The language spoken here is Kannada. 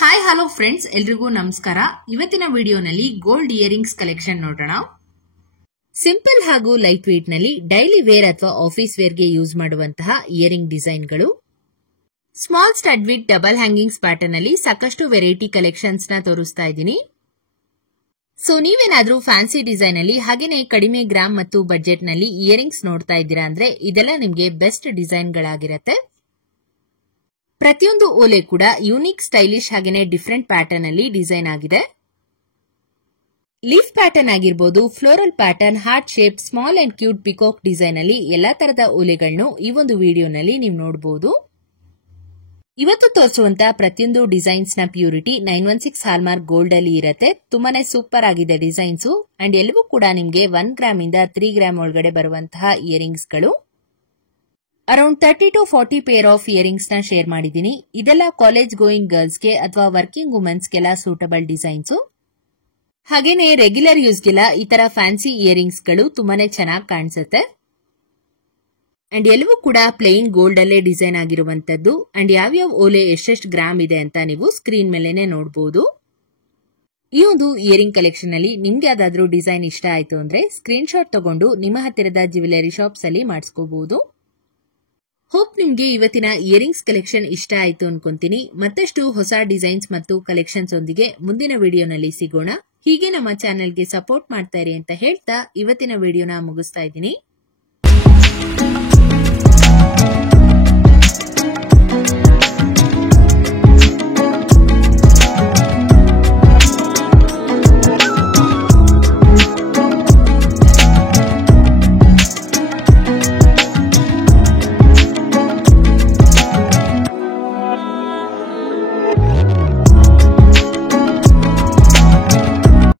ಹಾಯ್ ಹಲೋ ಫ್ರೆಂಡ್ಸ್, ಎಲ್ರಿಗೂ ನಮಸ್ಕಾರ. ಇವತ್ತಿನ ವಿಡಿಯೋನಲ್ಲಿ ಗೋಲ್ಡ್ ಇಯರಿಂಗ್ಸ್ ಕಲೆಕ್ಷನ್ ನೋಡೋಣ. ಸಿಂಪಲ್ ಹಾಗೂ ಲೈಟ್ ವೇಟ್ ನಲ್ಲಿ ಡೈಲಿ ವೇರ್ ಅಥವಾ ಆಫೀಸ್ ವೇರ್ ಗೆ ಯೂಸ್ ಮಾಡುವಂತಹ ಇಯರಿಂಗ್ ಡಿಸೈನ್ಗಳು. Small stud with double hangings pattern ನಲ್ಲಿ ಸಾಕಷ್ಟು ವೆರೈಟಿ ಕಲೆಕ್ಷನ್ಸ್ ನ ತೋರಿಸ್ತಾ ಇದ್ದೀನಿ. ಸೊ ನೀವೇನಾದ್ರೂ ಫ್ಯಾನ್ಸಿ ಡಿಸೈನ್ ಅಲ್ಲಿ ಹಾಗೇನೆ ಕಡಿಮೆ ಗ್ರಾಮ್ ಮತ್ತು ಬಜೆಟ್ ನಲ್ಲಿ ಇಯರಿಂಗ್ಸ್ ನೋಡ್ತಾ ಇದ್ದೀರಾ ಅಂದ್ರೆ ಇದೆಲ್ಲ ನಿಮಗೆ ಬೆಸ್ಟ್ ಡಿಸೈನ್ ಗಳಾಗಿರುತ್ತೆ. ಪ್ರತಿಯೊಂದು ಓಲೆ ಕೂಡ ಯೂನಿಕ್, ಸ್ಟೈಲಿಶ್ ಹಾಗೇನೆ ಡಿಫರೆಂಟ್ ಪ್ಯಾಟರ್ನ್ ಅಲ್ಲಿ ಡಿಸೈನ್ ಆಗಿದೆ. ಲೀಫ್ ಪ್ಯಾಟರ್ನ್ ಆಗಿರಬಹುದು, floral pattern, heart shape, small and cute peacock design ಅಲ್ಲಿ ಎಲ್ಲಾ ತರದ ಓಲೆಗಳನ್ನು ಈ ಒಂದು ವಿಡಿಯೋನಲ್ಲಿ ನೀವು ನೋಡಬಹುದು. ಇವತ್ತು ತೋರಿಸುವಂತ ಪ್ರತಿಯೊಂದು ಡಿಸೈನ್ಸ್ ನ ಪ್ಯೂರಿಟಿ 916 ಹಾಲ್ಮಾರ್ಕ್ ಗೋಲ್ಡ್ ಅಲ್ಲಿ ಇರುತ್ತೆ. ತುಂಬಾನೇ ಸೂಪರ್ ಆಗಿದೆ ಡಿಸೈನ್ಸ್ ಅಂಡ್ ಎಲ್ಲವೂ ಕೂಡ ನಿಮಗೆ 1 ಗ್ರಾಮ್ ಇಂದ 3 ಗ್ರಾಮ್ ಒಳಗಡೆ ಬರುವಂತಹ ಇಯರಿಂಗ್ಸ್ ಗಳು. Around 30 to 40 pair of earrings ನ ಶೇರ್ ಮಾಡಿದ್ದೀನಿ. ಇದೆಲ್ಲ ಕಾಲೇಜ್ ಗೋಯಿಂಗ್ ಗರ್ಲ್ಸ್ ಗೆ ಅಥವಾ ವರ್ಕಿಂಗ್ ವುಮೆನ್ಸ್ ಗೆಲ್ಲ ಸೂಟಬಲ್ ಡಿಸೈನ್ಸ್. ಹಾಗೇನೆ ರೆಗ್ಯುಲರ್ ಯೂಸ್ ಗೆಲ್ಲ ಈ ತರ ಫ್ಯಾನ್ಸಿ ಇಯರಿಂಗ್ಸ್ ಗಳು ತುಂಬಾನೇ ಚೆನ್ನಾಗಿ ಕಾಣಿಸುತ್ತೆ. ಅಂಡ್ ಎಲ್ಲವೂ ಕೂಡ ಪ್ಲೇನ್ ಗೋಲ್ಡ್ ಅಲ್ಲೇ ಡಿಸೈನ್ ಆಗಿರುವಂತದ್ದು. ಅಂಡ್ ಯಾವ್ಯಾವ ಓಲೆ ಎಷ್ಟೆಷ್ಟು ಗ್ರಾಮ್ ಇದೆ ಅಂತ ನೀವು ಸ್ಕ್ರೀನ್ ಮೇಲೆನೆ ನೋಡಬಹುದು. ಈ ಒಂದು ಇಯರಿಂಗ್ ಕಲೆಕ್ಷನ್ ಅಲ್ಲಿ ನಿಮ್ಗೆ ಯಾವ್ದಾದ್ರು ಡಿಸೈನ್ ಇಷ್ಟ ಆಯ್ತು ಅಂದ್ರೆ ಸ್ಕ್ರೀನ್ ಶಾಟ್ ತಗೊಂಡು ನಿಮ್ಮ ಹತ್ತಿರದ ಜ್ಯುವೆಲರಿ ಶಾಪ್ಸ್ ಅಲ್ಲಿ ಮಾಡಿಸ್ಕೋಬಹುದು. ಹೋಪ್ ನಿಮ್ಗೆ ಇವತ್ತಿನ ಇಯರಿಂಗ್ಸ್ ಕಲೆಕ್ಷನ್ ಇಷ್ಟ ಆಯ್ತು ಅನ್ಕೊಂತೀನಿ. ಮತ್ತಷ್ಟು ಹೊಸ ಡಿಸೈನ್ಸ್ ಮತ್ತು ಕಲೆಕ್ಷನ್ಸ್ ಒಂದಿಗೆ ಮುಂದಿನ ವಿಡಿಯೋನಲ್ಲಿ ಸಿಗೋಣ. ಹೀಗೆ ನಮ್ಮ ಚಾನೆಲ್ಗೆ ಸಪೋರ್ಟ್ ಮಾಡ್ತಾ ಇರಿ ಅಂತ ಹೇಳ್ತಾ ಇವತ್ತಿನ ವಿಡಿಯೋನ ಮುಗಿಸ್ತಾ ಇದ್ದೀನಿ.